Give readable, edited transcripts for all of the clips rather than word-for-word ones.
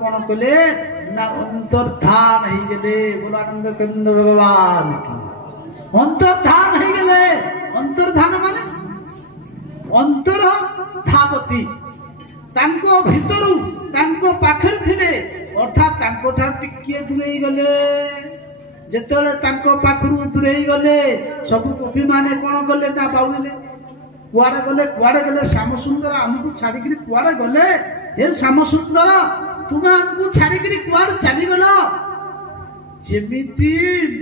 कौन कले ना अंतर्धान हो गले। बोलो आनंद कंद भगवान की। अंतर्धान हो गले। अंतर्धान माने अंतर धावती तांको भितरु तांको पाखर थिले अर्थात तांको ठार टिके दूरे गले। जेतले तांको पाखरु दूरे गले सब गोपी माने कोन गले ना बाउले कुआडे गले श्याम सुंदर हमकु छाड़ी कुआडे गले। हे श्याम सुंदर तुम हमकु छाड़ी कुआडे चली गलो। जेमिति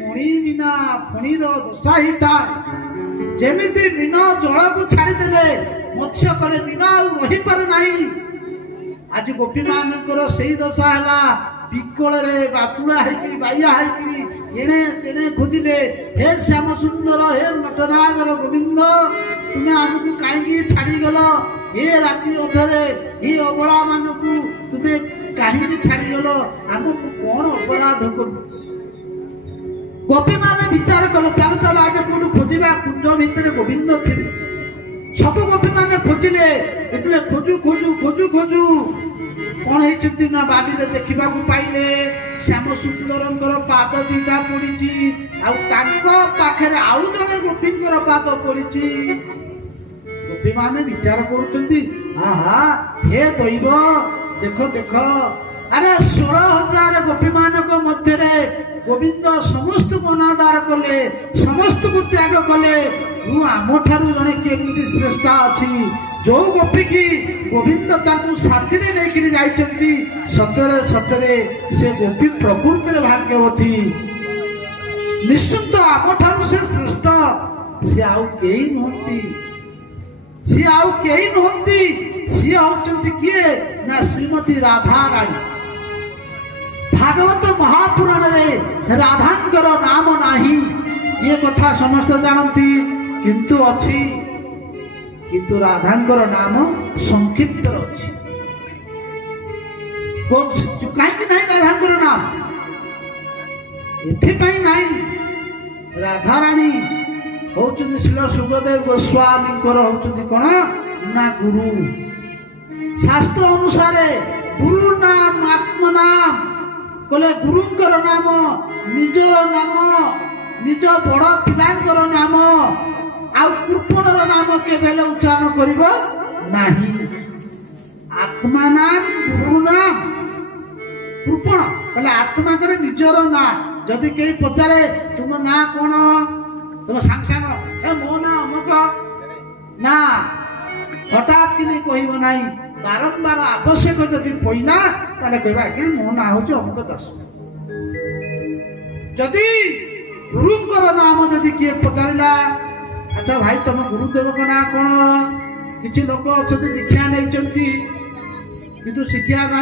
मणि बिना फणीर दशा ही था जेमिति बिना जल को छाड़ी देले मत्स्य करे बिना रही पारे नाही। आज गोपी मानकर सही दशा है पिकल रे बातुड़ा है बाइया है एणे तेणे खोजिले। हे श्याम सुंदर हे नटनागर गोविंद तुम्हें आमको कहीं छाड़ी गल। हे राति अधरे ये अबला मानक तुम्हें कहीं छाड़ी गल आमको कौन अपराध कर। गोपी माने विचार कल चल चल आगे कौन खोजा कुंज भितर गोविंद थे। सब गोपी माने खोजिले खोजु खोजु खोजु खोजु कौन होती ना बाड़ी देखा पाइले श्याम सुंदर पाद दीटा पड़ी पाखे आउ जड़े गोपी पाद पड़ी। गोपी माने विचार करुँच आहा हे दैव देख देख अरे 16,000 गोपी मानक मध्य गोविंद समस्त मनादार कले समस्त को त्याग कले। आम ठारू जड़े केमती श्रेष्ठा अच्छी जो गोपी की गोविंद साथी लेकिन जाइछंती सतरे सतरे से गोपी प्रकृति भाग्यवती निश्चित आम ठारू से श्रेष्ठ सी आउ केही नुहंती। सी आउ केही नुहंती सी होचंती किए ना श्रीमती राधा रानी। भागवत महापुराण रे राधांकर नाम नाही ये कथा समस्त जानती किंतु अच्छी किंतु राधांकर नाम संक्षिप्त अच्छी। कहीं नहीं राधांकर नाम एथिपाई नहीं। राधा रानी होचुंदी श्री सुखदेव गोस्वामी होचुंदी कौन ना गुरु। शास्त्र अनुसार गुरु नाम आत्म नाम कले गुरुंकर नाम निजर नाम निज बड़ पिलांकर नाम आउ कृपणर नाम केबेले उच्चारण करिबो नाही। आत्मा नाम गुरु नाम कृपण कले आत्मा करे निजर ना। जदि केही पचारे तुम ना कोन तुम सांग सांग ए मो ना अमुक ना हठात कि कहब ना बारंबार आवश्यक जदि पइला ताले कहबा कि मो ना होची अमुक दास। जदि गुरुंकर नाम जदि किए पचारिला अच्छा भाई तुम गुरुदेव का ना कौन किसी लोक अच्छा दीक्षा नहीं किंतु शिक्षा ना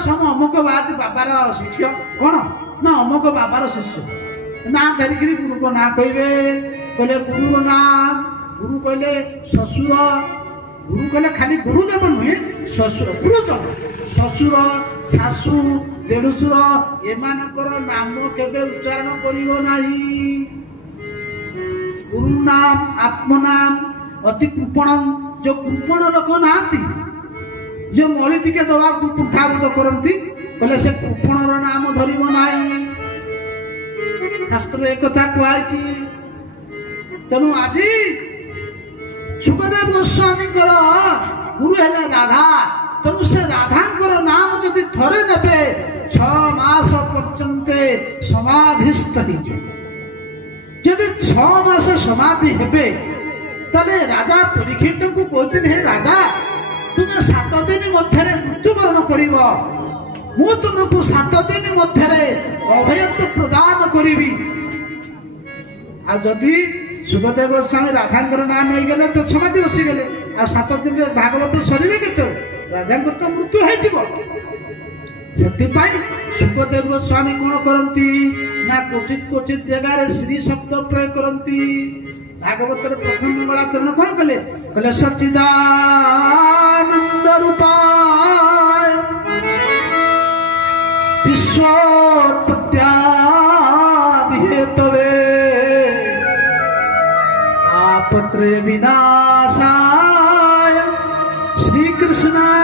सम अमुक बाबार शिष्य कौन ना अमुक बाबार शिष्य ना धरिकी गुरु को ना कहे कहले गुरु नाम गुरु कहले ससुर गुरु कहले खाली गुरुदेव नुहे ससुर गुरुजन ससुर शाशु देढ़शुर एमानकर नाम केबे उच्चारण करिवो नाही। गुरु नाम आत्म नाम अति कृपणम जो कृपण लोक नाती जो मरी टिके दवा कुठाबोध करती कहले से कृपणर नाम धरिब नाही। शास्त्र एक कथा कहछि। तेणु आज सुखदेव गोस्वामी गुरु है राधा। तेणु से राधांकर नाम जदि थरे नेबे 6 मास पर्यंत समाधिस्थ हो जदि 6 मास समाधि हेबे तले राजा परीक्षित को कहते हे राजा तुम्हें 7 दिन मध्य मृत्युवरण कर तुमको 7 दिन मध्य अभयत्व प्रदान करी। जदि सुखदेव गोस्वामी राधांकर नाम नहीं गले तो समाधि बसी गले 7 दिन भागवत सरिबे केते राजा तो मृत्यु होपाई सुखदेव गोस्वामी कौन करती ना क्वचित क्वचित जगार श्री शब्द प्रयोग करती। भागवत प्रथम मंगलाचरण कौन कले कहले सच्चिदानंद रूपाय विश्वोत्पत्त्यादि हेतवे तापत्रय विनाशाय श्री कृष्णाय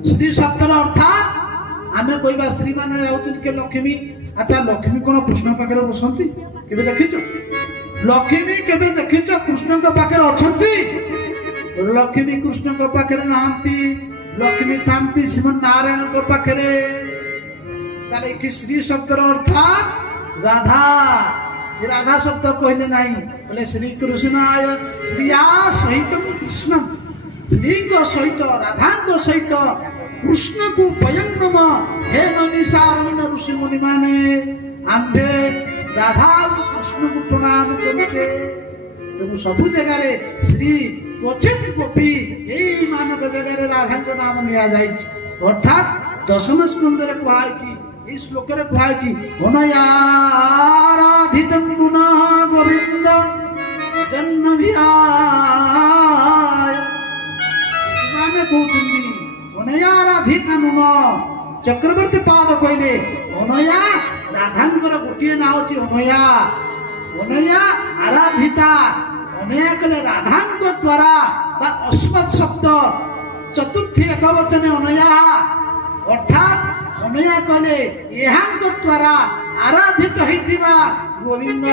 श्री शब्दर अर्थात आमे कहवा श्री मान के लक्ष्मी। अच्छा लक्ष्मी कौन कृष्ण पाखे बसती केवे देखिच? लक्ष्मी केवे देखिच कृष्ण पाखे अच्छी? लक्ष्मी कृष्ण पाखे नहांती, लक्ष्मी थांती श्रीमन नारायण पाखे। श्री शब्दर अर्थात राधा। राधा शब्द कहले नहीं बोले श्री कृष्णाय श्रिया सहित कृष्ण। श्री को सहित राधा को सहित कृष्ण को स्वयं नम हे ननिसारण्य ऋषि मुनि माने आंबे राधा कृष्ण को प्रणाम करते। तो सबु जगह श्री क्वचित गोपी यही मानक जगह राधा को नाम लिया जाए। अर्थात दशम स्कंद कहुई श्लोक कहुई अनयाराधितं पुनः गोविंद जन्मभियाय। माने कहते अनयाराधिता नुन चक्रवर्ती पाद कहले अनया राधांकर गोटे ना हूँ अनया। अनया आराधिता अनया कहले राधांक द्वारा अस्मत् शब्द चतुर्थी एक वचन अनया। अर्थात अनया कहले यहाँ द्वारा आराधित होइतिबा गोविंद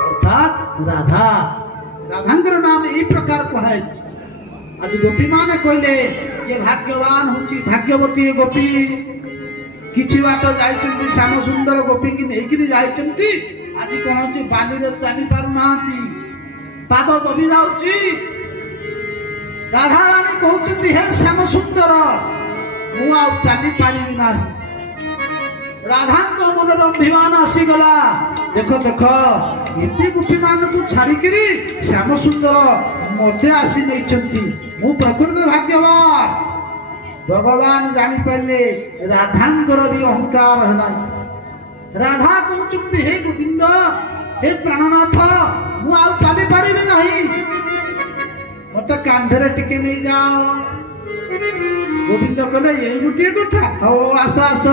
अर्थात राधा। राधांकर नाम यही प्रकार कहे। आज गोपी माने कहले ये भाग्यवान होची भाग्यवती गोपी। किछि बाट जाइछन्ती श्याम सुंदर गोपी की नेकिरी जाइछन्ती। आज कौन होची बाली रे चली पारु नांती, पाद दबी जाउची। राधा रानी कहउछन्ती हे श्याम सुंदर मु आ चली पारिबि नाही। राधा को मनर अभिमान आसीगला। देखो देखो इति गोपी मान को छाड़िकी श्याम सुंदर मते आसी नहीं मु प्रकृत भाग्यवान। भगवान जानी पारे राधांकर भी अहंकार है। राधा कहते हे गोविंद हे प्राणनाथ मु आ चली पारिबि नहीं, मत कांधरे टिके नहीं जाओ। गोविंद कहले ये गोटे कथा हो आस आस।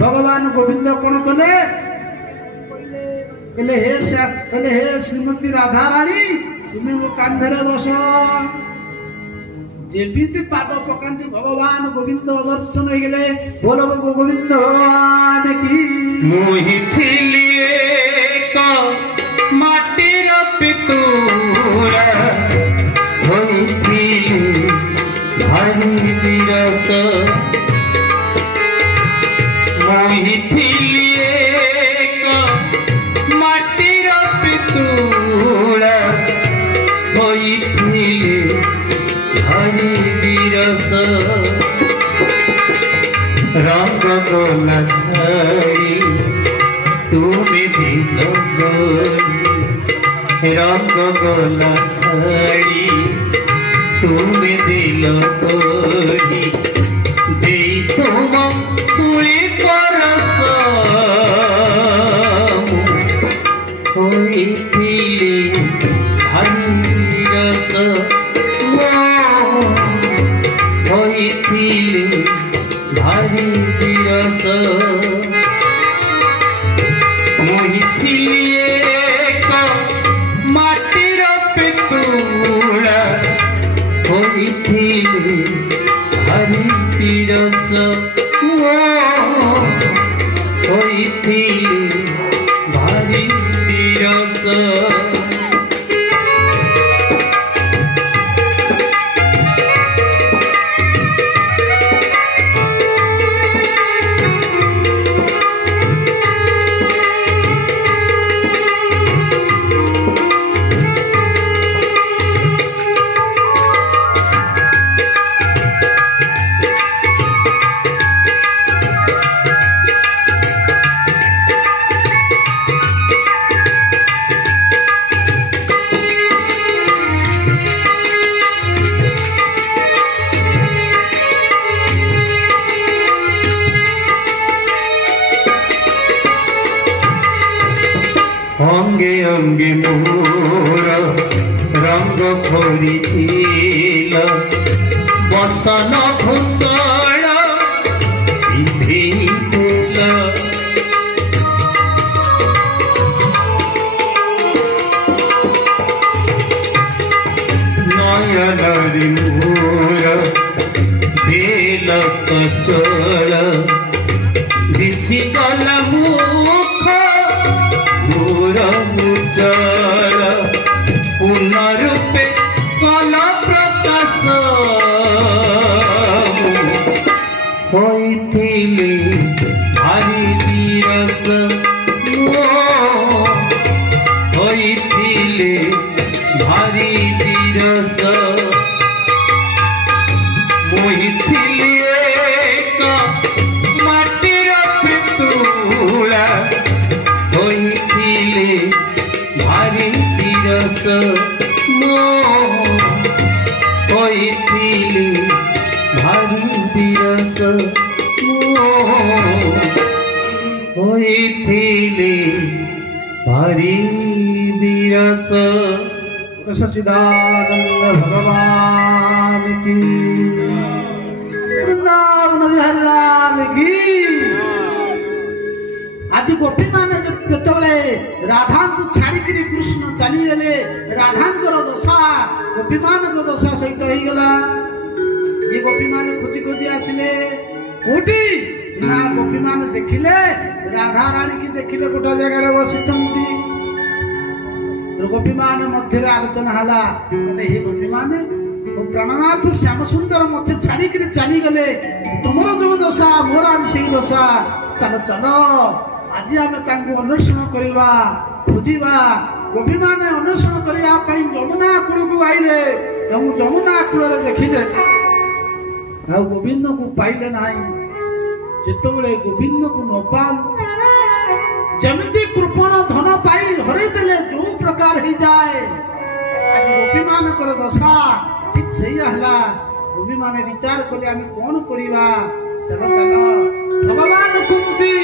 भगवान गोविंद कौन कले कहले हे श्रीमती राधा रानी तुम्हें मो कांधरे बस। जेबिति पाद पकांती भगवान गोविंद दर्शन हो गले। बोलो गोविंद भगवान की। मोहि थिली एक माटीर पितूरा होइथिली भारी विरस। मोहि थिली एक माटीर पितूरा होइथिली भारी विरस। रंग गोला छाई तुम्हें दिल गोरी। रंग गोला छाई तुम्हें दिल गोरी। दे तुम तुली परस होई थिली भारी रस। होई थिली भारी विरस। मोहि थिली एक माटीर पितूरा होइथिली भारी विरस। होइथिली भारी विरस। अंगे अंगे मोर रंग भरिथिल बसन भूषण पिंधिथिल। नयन मोर चल दिशी गला मुख दूर मुचल पुनरूपे कला प्रकाश होइथिले भारी विरस होइथिले भारी विरस मोहिथिले एक माटीर पितुला होइथिले भारी विरस होइथिले भारी विरस होइथिले भारी विरस। सच्चिदानंद भगवान की, वृंदावन बिहारी लाल की। आज गोपी मान जिते राधा को छाड़ी कृष्ण चलीगले राधांकर दशा गोपी मान दशा सहित हो गला। ये गोपी मान खोजी खोजी आसिले कोठी ना गोपी मान देखिले राधा रानी की देखिले गोटा जगह बसी गोपी मान मध्य आलोचना हला हे गोपी मान प्राणनाथ श्याम सुंदर मत छाड़ी चली गले तुमर जो दशा मोर आज से दशा चल चल आज आम अन्वेषण करवा खोजा गोपी मान अन्वेषण करने जमुना कूल को आईले जमुना कूल देखिले गोविंद को पाइले ना जिते गोविंद को न पाऊ जमती कृपण धन पाई हरई देले जो प्रकार ही जाए आज गोपी मान दशा ठीक सही है। गोपी मान विचार कले आम कौन करवा चल चल भगवान कुंती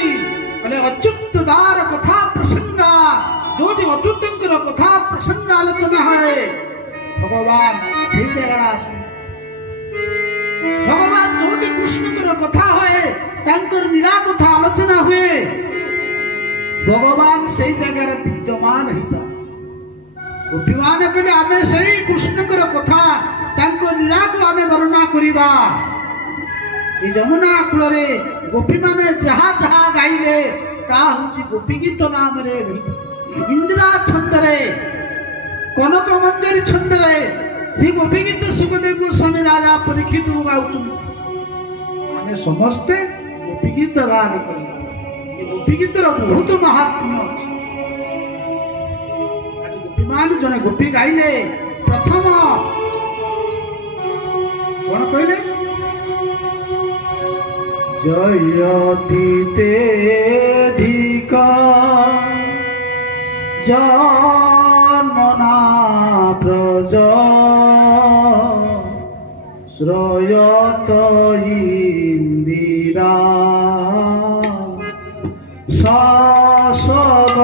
कले अच्युत दार कथा प्रसंगा जो अच्युत कथा प्रसंग आलोचना है भगवान से जगह भगवान जो कृष्ण कथा है लीला कथा आलोचना हुए भगवान से जगह विद्यमान होता गोपी मान कहले आम से कृष्ण कथा लीला को आम वर्णना करवा जमुना कूल गोपी मान जहा जहा गाइले गोपी गीत नाम इंदिरा छंदरे कनक मंजरी छंदरे गोपी गीत सुखदेव गोस्वामी राजा परीक्षित आम समस्ते गोपी गीत गान कर गोपी गीतर बहुत महात्म्य अच्छे गोपी मान जने गोपी गाइले प्रथम कौन कहले जयति तेधिका जन्मना प्रज श्रयत इंदिरा शाश्वत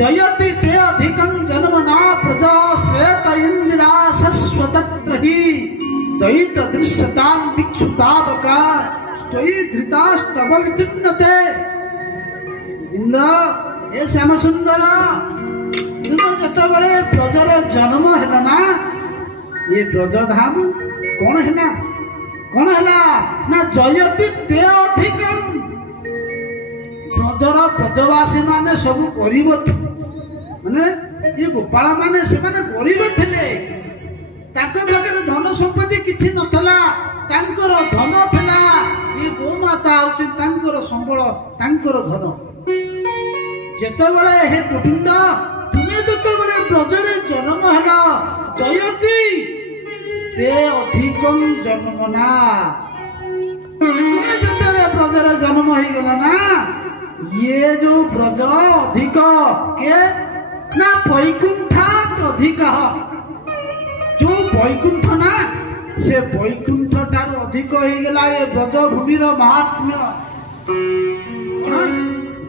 जयति ते अधिकं जन्मना प्रजा श्वेत इंदिरा शश्वतत्र हि दयित दृश्यतां दिक्षुतावका स्तोयि धृतास्तव विचिन्नते इंद ये श्याम सुंदर तुम जतबले प्रजर जन्म है ना ये ब्रजधाम कौन है ना जयति ते अधिकं ब्रजर ब्रजवासी माने सब परिवर्तन ମାନେ ये गोपाल माने सेमाने गरीब थिले ताको पाखरे धन संपत्ति किछि नथला तांकर धन थिला ये गोमाता होछि तांकर संबळ तांकर धन जेतेबेले हे गोविंद तुमे जेतेबेले ब्रजरे जन्म हला जयती ते अधिकम जन्मना तुमे जेतेबेले ब्रजरे जन्म होई गला ना ये जो ब्रज अधिक के ना वैकुंठात अधिक जो वैकुंठ ना से वैकुंठ ठार अधिक हो गला ये ब्रज भूमिर महात्म्य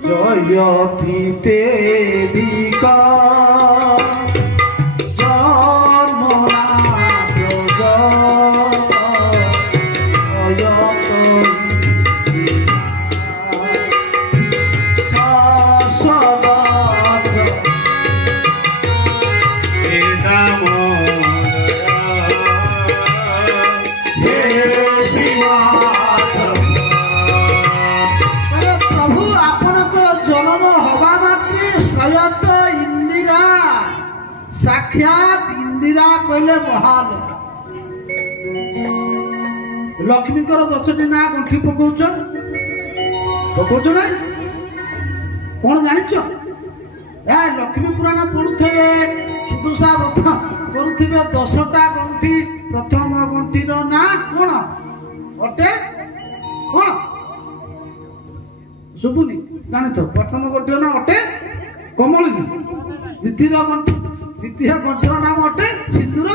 जयती तेरिका जन्मना ब्रज साक्षात इंदिरा कहले महालक्ष्मी लक्ष्मी 10टी ना गंठी पकाउछ ना कौन जानिछ ए लक्ष्मी पुराण पढ़ुथे सुदुषा व्रत करुथिबे 10टा गंठी प्रथम गंठीर ना कौन अटे कौन सुबुनी जानिथ प्रथम गंठीर ना अटे कमलनी द्वितीय गंठीर नाम अटे सिंदूर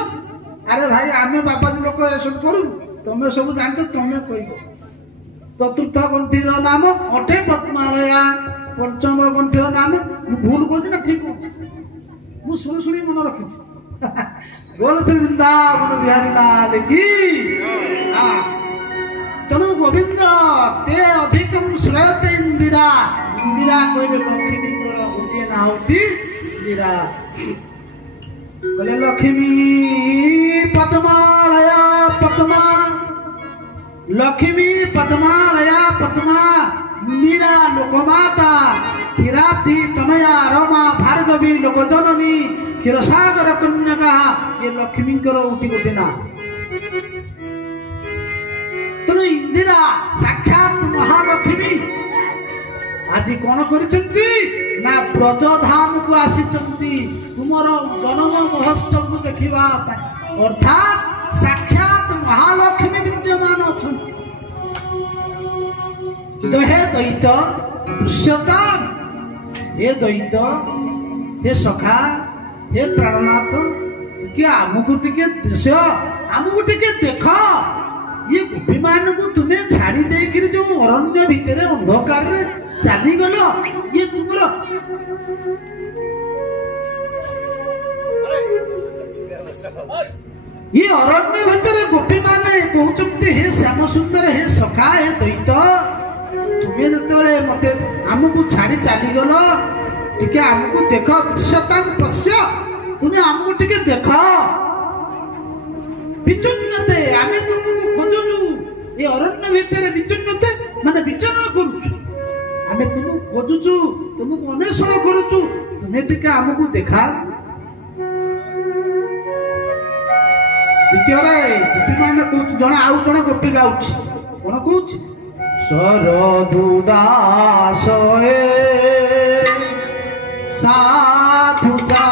अरे भाई आमे बाबाजी लोक ए सब करू तमे सब जानत तमे कहिबो चतुर्थ गंठीर नाम अटे पद्मालया पंचम गंठीर नाम भूल कहछि ना ठीक कहछि मु सुनी मन रखिछि बोल वृंदावन बिहारी लाल की तनु गोविंद ते अधिकम श्रेयते इंदिरा इंदिरा कहबे लक्ष्मी गोटे ना होती इंदिरा कहले लक्ष्मी पद्मालया पद्मा लक्ष्मी पद्मालया पद्मा इंदिरा लोकमाता क्षीराब्धि तनया रमा भार्गवी लोकजननी क्षीरसागर कन्यका ये लक्ष्मी उठी गोटे ना तेणु इंदिरा साक्षात महालक्ष्मी आज कौन करिसेंती ना ब्रजधाम को आसीचंती तुमर जन्म महोत्सव को देखिबा अर्थात साक्षात महालक्ष्मी विद्यमान अछंती तो हे दैत दृश्यता हे दैत हे सखा हे प्राणनाथ कि आमको टिके दृश्य आमको टिके देख ये गोपी मान को तुम्हें छाड़ी देकर जो अरण्य भितर अंधकार रे चली गल ये तुमर ये अरण्य भितर गोपी माने कहते हे श्याम सुंदर हे सखा हे दैत तुम्हें जो मत आमको छाड़ी चली गल टिके आमको देख दृश्यता पश्य तुम्हें आमको टिके देख विचुन्नते आमे तुमको खोजुचु ये अरण्य भितर विचुन्नते माने विचरण करूचु आमे तुमको खोजुचु तुमको अन्वेषण करूचु तुम्हें टिके आमको देखा द्वितीय गोपी मान कहूँ जन आउ जन गोपी गाउछि कौन कहूछि सरधुदास साधुदा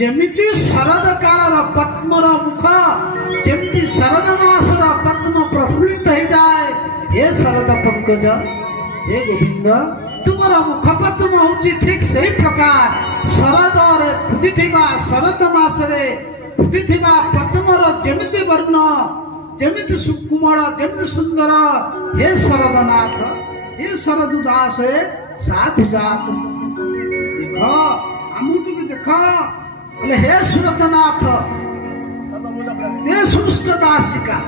जेमिति शरद काल पद्मर मुख जेमिति शरद मासर पद्म प्रफुल्लित हो जाए हे शरद पंकज हे गोविंद तुमर मुख पद्म होची ठीक सही प्रकार शरद रे फुटिथिबा शरद मासरे फुटिथिबा पद्मर जेमिति वर्ण जेमिति सुकुमार जेमिति सुंदर हे शरदनाथ हे शरद दास ସାଧୁଜାତ ଦେଖ ଆମକୁ ଟିକେ ଦେଖ ବୋଲେ ହେ ସୁରତନାଥ ହେ ସୁଷ୍ଟ ଦାସିକା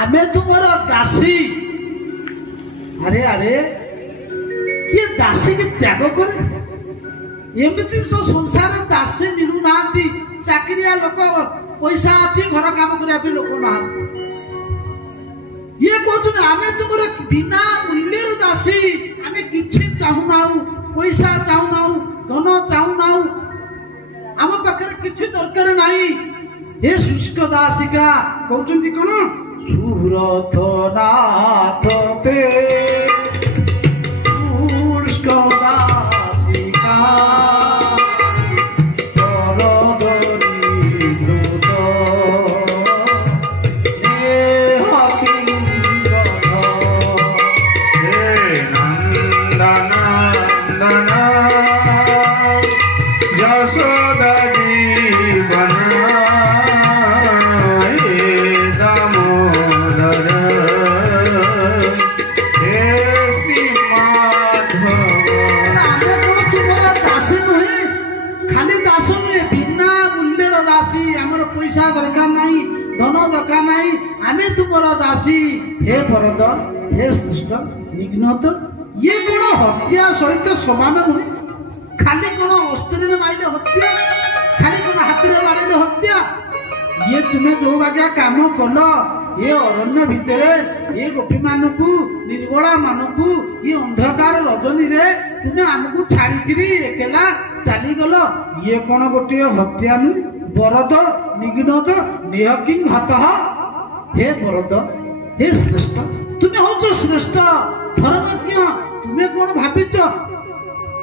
ଆମେ ତୁମର ଦାସୀ। ଆରେ ଆରେ କିଏ ଦାସୀ କି ତ୍ୟାଗ କରେ? ଏମିତି ସଂସାର ଦାସୀ ମିଳୁନାହାନ୍ତି। ଚାକିରିଆ ଲୋକ ପଇସା ଅଛି ଘର କାମ କରିବା ପାଇଁ ଲୋକ ନାହାନ୍ତି। ଇଏ କହୁଛନ୍ତି ଆମେ ତୁମର ବିନା ମୂଲ୍ୟର ଦାସୀ। ଆମେ କିଛି ଚାହୁଁନାହୁଁ, ପଇସା ଚାହୁଁନାହୁଁ, ଧନ ଚାହୁଁନାହୁଁ, ଆମ ପାଖରେ କିଛି ଦରକାର ନାହିଁ। ଏ ଶୁଷ୍କ ଦାସିକା କହୁଛନ୍ତି କଣ? ସୁରଥ ନାଥ ତେ ଶୁଷ୍କ ଦାସିକା ପଇସା ଦରକାର ନାହିଁ, ଧନ ଦରକାର ନାହିଁ, ଆମେ ତୁମର ଦାସୀ। ହେ ବରଦ, ହେ ଶ୍ରେଷ୍ଠ ନିଘ୍ନତ, ଇଏ କଣ ହତ୍ୟା ସହିତ ସମାନ ନୁହେଁ? ଖାଲି କଣ ଅସ୍ତ୍ରରେ ମାରିଲେ ହତ୍ୟା, ଖାଲି କଣ ହାତରେ ବାଡେଇଲେ ହତ୍ୟା? ଇଏ ତୁମେ ଯୋଉ ବାଗିଆ କାମ କଲ ଏ ଅରଣ୍ୟ ଭିତରେ, ଏ ଗୋପୀ ମାନଙ୍କୁ, ନିର୍ମଳା ମାନଙ୍କୁ, ଏ ଅନ୍ଧକାର ରଜନୀରେ ତୁମେ ଆମକୁ ଛାଡିକିରି ଏକେଲା ଚାଲିଗଲ, ଇଏ କଣ ଗୋଟିଏ ହତ୍ୟା ନୁହେଁ? ବରଦ ନିଘ୍ନତ ନିହକିଂ ହତଃ। ହେ ବରଦ, ହେ ଶ୍ରେଷ୍ଠ, ତୁମେ ହଉଛ ଶ୍ରେଷ୍ଠ ଧର୍ମଜ୍ଞ। ତୁମେ କଣ ଭାବିଛ?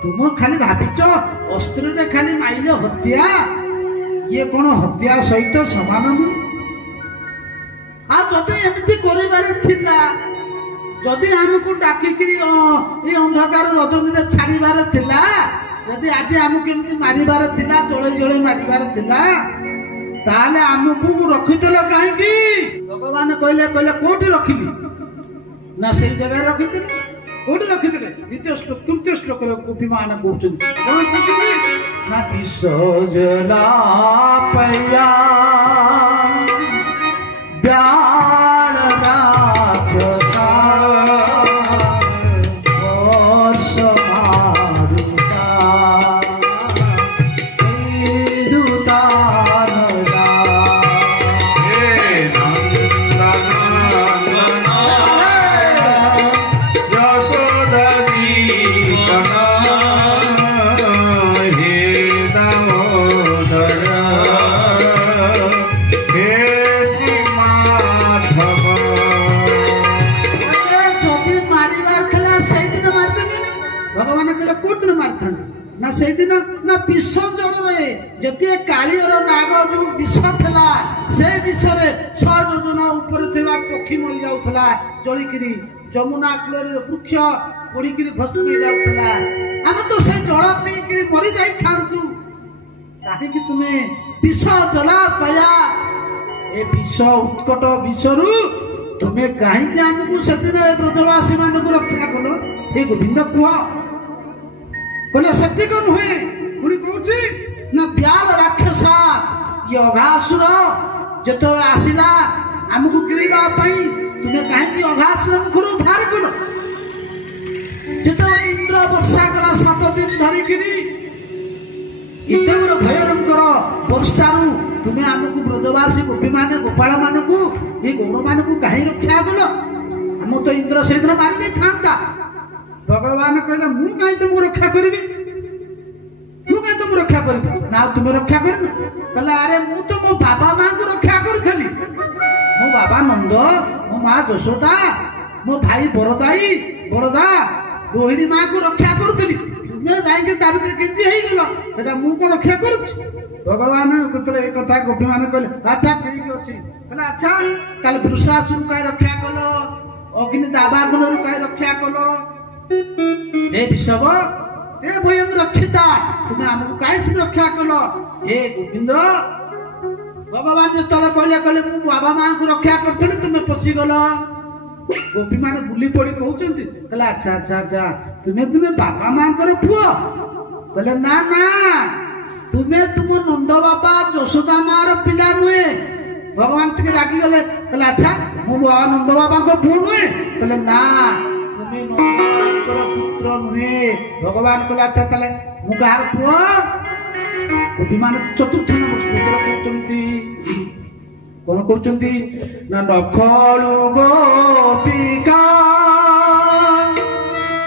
ତୁମେ ଖାଲି ଭାବିଛ ଅସ୍ତ୍ରରେ ଖାଲି ମାଇଲେ ହତ୍ୟା? ଇଏ କଣ ହତ୍ୟା ସହିତ ସମାନ ନୁହେଁ? ଆଉ ଯଦି ଏମିତି କରିବାରେ ଥିଲା, ଯଦି ଆମକୁ ଡାକିକିରି ଏ ଅନ୍ଧକାର ରଜନୀରେ ଛାଡିବାର ଥିଲା, ଯଦି ଆଜି ଆମକୁ କେମିତି ମାରିବାର ଥିଲା, ଜଳେଇ ଜଳେଇ ମାରିବାର ଥିଲା, ତାହେଲେ ଆମକୁ ରଖିଦେଲ କାହିଁକି? ଭଗବାନ କହିଲେ କୋଉଠି ରଖିଲି? ନା ସେଇ ଜାଗାରେ ରଖିଥିଲେ। କୋଉଠି ରଖିଥିଲେ? ଦ୍ୱିତୀୟ ଶ୍ଲୋକ, ତୃତୀୟ ଶ୍ଲୋକରେ ଗୋପୀ ମାନେ କହୁଛନ୍ତି ନା ବିସର୍ଜନା ପୟା ବ୍ୟାଳ ରାଜତା ବର୍ଷ ମାରୁତା ନା ସେଇଦିନ ନା ବିଷ ଜଳରେ ଯେତେ କାଳିଅର ନାଗ ଯୋଉ ବିଷ ଥିଲା, ସେ ବିଷରେ 6 ଯୋଜନା ଉପରେ ଥିବା ପକ୍ଷୀ ମରି ଯାଉଥିଲା ଜଳିକିରି, ଯମୁନା କୂଳରେ ବୃକ୍ଷ ପୋଡିକିରି ଭସ୍ମ ଯାଉଥିଲା। ଆମେ ତ ସେ ଜଳ ପିଇକିରି ମରି ଯାଇଥାନ୍ତୁ, କାହିଁକି ତୁମେ ବିଷ ଜଳା ପାୟା, ଏ ବିଷ ଉତ୍କଟ ବିଷରୁ ତୁମେ କାହିଁକି ଆମକୁ ସେଦିନ ଏ ବ୍ରଜବାସୀ ମାନଙ୍କୁ ରକ୍ଷା କଲ? ଏ ଗୋବିନ୍ଦ କୁହ। କହିଲେ ସେତିକ ନୁହେଁ, ପୁଣି କହୁଛି ନା ବ୍ୟାଳ ରାକ୍ଷସ, ଇଏ ଅଘାସୁର ଯେତେବେଳେ ଆସିଲା ଆମକୁ କିଣିବା ପାଇଁ, ତୁମେ କାହିଁକି ଅଘାସୁର ମୁଖରୁ ଉଦ୍ଧାର କଲ? ଯେତେବେଳେ ଇନ୍ଦ୍ର ବର୍ଷା କଲା 7 ଦିନ ଧରିକିରି, ଏତେ ବଡ଼ ଭୟଙ୍କର ବର୍ଷାରୁ ତୁମେ ଆମକୁ ବ୍ରଜବାସୀ ଗୋପୀ ମାନେ, ଗୋପାଳ ମାନଙ୍କୁ, ଏ ଗୌର ମାନଙ୍କୁ କାହିଁ ରକ୍ଷା କଲ? ଆମ ତ ଇନ୍ଦ୍ର ସେଇଦିନ ମାରି ଦେଇଥାନ୍ତା। ଭଗବାନ କହିଲେ ମୁଁ କାହିଁ ତୁମକୁ ରକ୍ଷା କରିବି? ମୁଁ କାହିଁ ତୁମକୁ ରକ୍ଷା କରିବି? ନା ତୁମେ ରକ୍ଷା କରିବ? କହିଲେ ଆରେ ମୁଁ ତ ମୋ ବାବା ମାଙ୍କୁ ରକ୍ଷା କରିଥିଲି। ମୋ ବାବା ନନ୍ଦ, ମୋ ମା ଯଶୋଦା, ମୋ ଭାଇ ବରଦା, ରୋହିଣୀ ମାଙ୍କୁ ରକ୍ଷା କରୁଥିଲି। ତୁମେ ଯାଇକି ତା ଭିତରେ କେମିତି ହେଇଗଲ? ସେଟା ମୁଁ କଣ ରକ୍ଷା କରୁଛି? ଭଗବାନ ଏ କଥା ଗୋପୀ ମାନେ କହିଲେ ଆଚ୍ଛା ଠିକ ଅଛି। କହିଲେ ଆଚ୍ଛା ତାହେଲେ ବୃଷାସୁର କାହିଁ ରକ୍ଷା କଲ? ଅଗ୍ନି ଦାବାଗ୍ନରୁ କାହିଁ ରକ୍ଷା କଲ? हे विषव ते भयं रक्षिता, तुम्हें आमको काहे रक्षा कल? हे गोविंद, भगवान जो कहले कहले मु बाबा मां को रक्षा करथले, तुम्हें पछी गल। ଗୋପୀ ମାନେ ବୁଲି ପଡି କହୁଛନ୍ତି କହିଲେ ଆଚ୍ଛା ଆଚ୍ଛା ଆଚ୍ଛା ତୁମେ ତୁମେ ବାପା ମାଙ୍କର ପୁଅ କହିଲେ ନା ନା ତୁମେ ତୁମ ନନ୍ଦ ବାପା ଯଶୋଦା ମାର ପିଲା ନୁହେଁ। ଭଗବାନ ଟିକେ ରାଗିଗଲେ କହିଲେ ଆଚ୍ଛା ମୁଁ ନନ୍ଦ ବାବାଙ୍କ ପୁଅ ନୁହେଁ କହିଲେ ନା ତୁମେ ନନ୍ଦ ବାବାଙ୍କର ପୁତ୍ର ନୁହେଁ। ଭଗବାନ କହିଲେ ଆଚ୍ଛା ତାହେଲେ ମୁଁ କାହାର ପୁଅ? ଗୋପୀ ମାନେ ଚତୁର୍ଥ ନମସ୍କାର କହୁଛନ୍ତି କଣ କହୁଛନ୍ତି ନା ନଖଳୁ ଗୋପିକା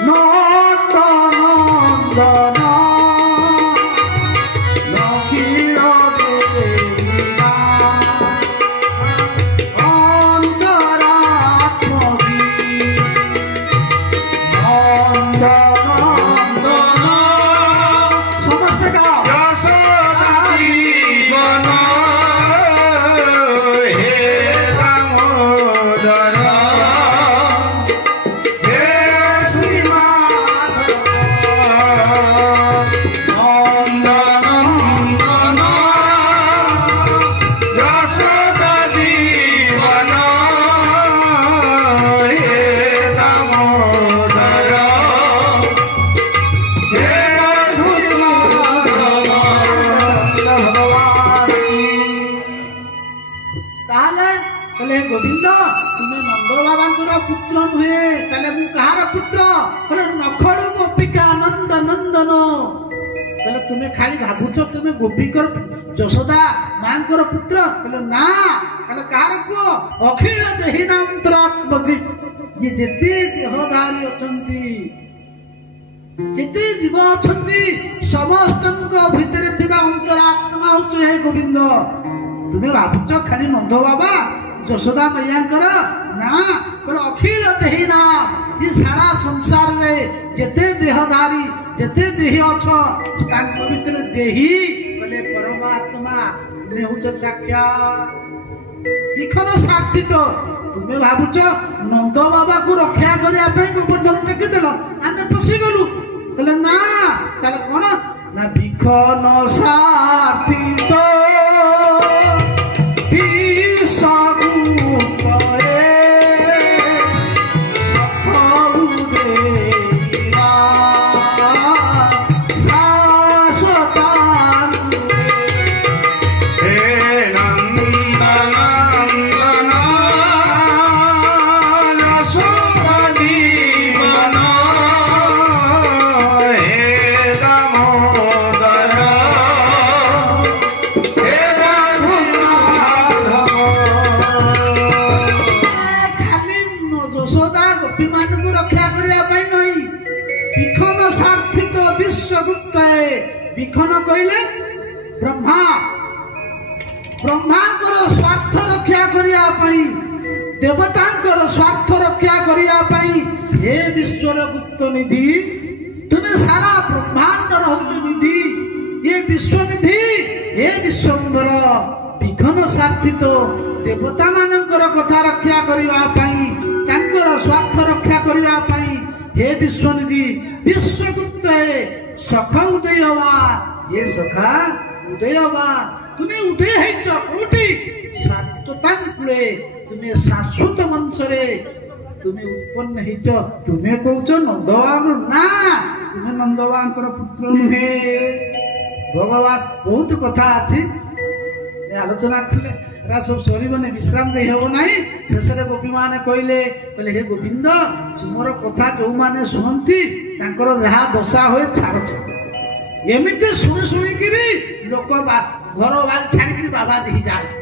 ନନ୍ଦ ନନ୍ଦନ ନଖିଳ ଦେବିନା ଅନ୍ତରାତ୍ମକି ନନ୍ଦ ନନ୍ଦନ ସମସ୍ତେ ଗାଅ ଗୋବିନ୍ଦ ତୁମେ ନନ୍ଦ ବାବାଙ୍କର ପୁତ୍ର ନୁହେଁ ତାହେଲେ ମୁଁ କାହାର ପୁତ୍ର? ନଖଳୁ ଗୋପିକା ନନ୍ଦ ନନ୍ଦନ। ତାହେଲେ ତୁମେ ଖାଲି ଭାବୁଛ ତୁମେ ଗୋପୀଙ୍କର ଯଶୋଦା ମାଙ୍କର ପୁତ୍ର କହିଲେ ନା ତାହେଲେ କାହାର ପୁଅ? ଅଖିଳ ଦେହିନାନ୍ତରାତ୍ମଧି ଇଏ ଯେତେ ଦେହଧାରୀ ଅଛନ୍ତି ଯେତେ ଜୀବ ଅଛନ୍ତି ସମସ୍ତଙ୍କ ଭିତରେ ଥିବା ଅନ୍ତରାତ୍ମା ହଉଛ ହେ ଗୋବିନ୍ଦ। ତୁମେ ଭାବୁଛ ଖାଲି ନନ୍ଦ ବାବା ଯଶୋଦା ମୈୟାଙ୍କର ନା କହିଲେ ଅଖିଳ ଦେହିନା ଯେ ସାରା ସଂସାରରେ ଯେତେ ଦେହଧାରୀ ଯେତେ ଦେହୀ ଅଛ ତାଙ୍କ ଭିତରେ ଦେହୀ କହିଲେ ପରମାତ୍ମା ତୁମେ ହଉଛ ସାକ୍ଷାତ ବିଖନ ସାକ୍ଷିତ। ତୁମେ ଭାବୁଛ ନନ୍ଦ ବାବାକୁ ରକ୍ଷା କରିବା ପାଇଁ ଗୋବର୍ଦ୍ଧନ ଟେକିଦେଲ ଆମେ ପଶିଗଲୁ କହିଲେ ନା ତାହେଲେ କଣ ନା ବିଖନ ସାକ୍ଷିତ ବିଖନ କହିଲେ ବ୍ରହ୍ମା ବ୍ରହ୍ମାଙ୍କର ସ୍ୱାର୍ଥ ରକ୍ଷା କରିବା ପାଇଁ ଦେବତାଙ୍କର ସ୍ୱାର୍ଥ ରକ୍ଷା କରିବା ପାଇଁ ହେ ବିଶ୍ୱର ଗୁପ୍ତ ନିଧି ତୁମେ ସାରା ବ୍ରହ୍ମାଣ୍ଡର ହଉଛ ନିଧି ଏ ବିଶ୍ୱନିଧି ଏ ବିଶ୍ୱମ୍ବର ବିଘନ ସାର୍ଥିତ ଦେବତା ମାନଙ୍କର କଥା ରକ୍ଷା କରିବା ପାଇଁ ତାଙ୍କର ସ୍ୱାର୍ଥ ରକ୍ଷା କରିବା ପାଇଁ ହେ ବିଶ୍ୱନିଧି ବିଶ୍ୱଗୁପ୍ତ ସଖା ଉଦୟ ହବା ଏ ସଖା ଉଦୟ ହବା ତୁମେ ଉଦୟ ହେଇଛ କୋଉଠି? ଶାଶ୍ୱତାଙ୍କୁଳେ ତୁମେ ଶାଶ୍ୱତ ମଞ୍ଚରେ ତୁମେ ଉତ୍ପନ୍ନ ହେଇଛ। ତୁମେ କହୁଛ ନନ୍ଦବାବ ନା ତୁମେ ନନ୍ଦବାଙ୍କର ପୁତ୍ର ନୁହେଁ। ଭଗବାନ ବହୁତ କଥା ଅଛି ଆଲୋଚନା କଲେ ଏରା ସବୁ ସରିବନି ବିଶ୍ରାମ ଦେଇ ହବ ନାହିଁ। ଶେଷରେ ଗୋପୀ ମାନେ କହିଲେ ହେ ଗୋବିନ୍ଦ ତୁମର କଥା ଯୋଉମାନେ ଶୁଣନ୍ତି ତାଙ୍କର ଯାହା ଦଶା ହୁଏ ଛାଡ଼ ଏମିତି ଶୁଣି ଶୁଣିକିରି ଲୋକ ଘର ବାରି ଛାଡିକିରି ବାବା ହେଇଯାଆନ୍ତି।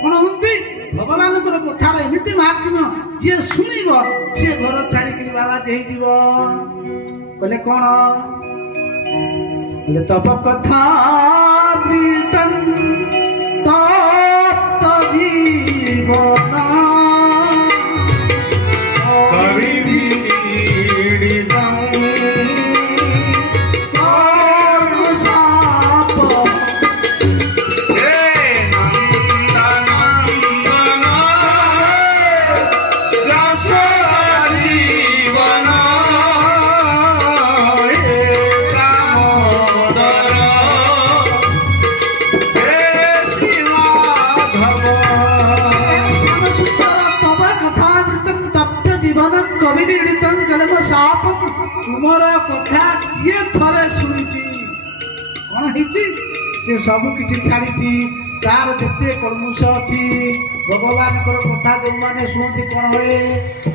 କଣ ହୁଅନ୍ତି? ଭଗବାନଙ୍କର କଥାର ଏମିତି ମାହାତ୍ମ୍ୟ ଯିଏ ଶୁଣିବ ସିଏ ଘର ଛାଡିକିରି ବାବା ହେଇଯିବ। କହିଲେ କଣ? କହିଲେ ତପ କଥା ତପ୍ତ ଜୀବନ ଥରେ ଶୁଣିଛି କଣ ହେଇଛି ସେ ସବୁ କିଛି ଛାଡ଼ିଛି ତାର ଯେତେ କଳମୁଷ ଅଛି ଭଗବାନଙ୍କର କଥା ଯୋଉମାନେ ଶୁଣନ୍ତି କଣ ହୁଏ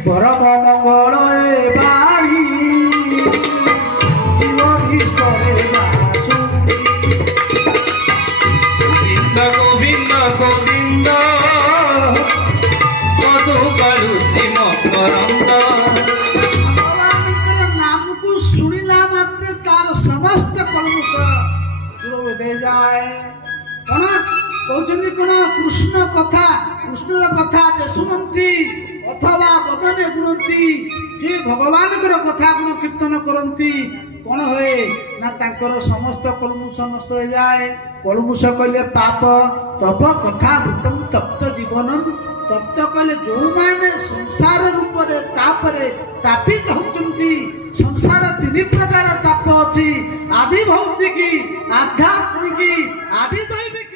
ପରମ ମଙ୍ଗଳ ଏ ବାଣୀ ଜୀବ ଭୀଷ୍ଟରେ ଗୋବିନ୍ଦ ଗୋବିନ୍ଦ ଗୋବିନ୍ଦ ମଧୁ କାଳୁଚି ମକରନ୍ଦ ଭଗବାନଙ୍କର ନାମକୁ ଶୁଣିଲା ମାତ୍ରେ ତାର ସମସ୍ତ କଳମୁଷ ଦୂର ହୋଇଯାଏ କଣ କହୁଛନ୍ତି କଣ କୃଷ୍ଣର କଥା ଯେ ଶୁଣନ୍ତି ଅଥବା ବଦନେ ଗୁଣନ୍ତି ଯେ ଭଗବାନଙ୍କର କଥା ଗୁଣ କୀର୍ତ୍ତନ କରନ୍ତି କଣ ହୁଏ ନା ତାଙ୍କର ସମସ୍ତ କଳମୁଷ ନଷ୍ଟ ହୋଇଯାଏ କଳମୁଷ କହିଲେ ପାପ ତପ କଥା ଉତ୍ତମ ତପ୍ତ ଜୀବନ ତପ୍ତ କହିଲେ ଯୋଉମାନେ ସଂସାର ରୂପରେ ତାପରେ ତାପିତ ହଉଛନ୍ତି ସଂସାର ତିନି ପ୍ରକାର ତାପ ଅଛି ଆଦି ଭୌତିକି ଆଧ୍ୟାତ୍ମିକ ଆଦି ଦୈବିକ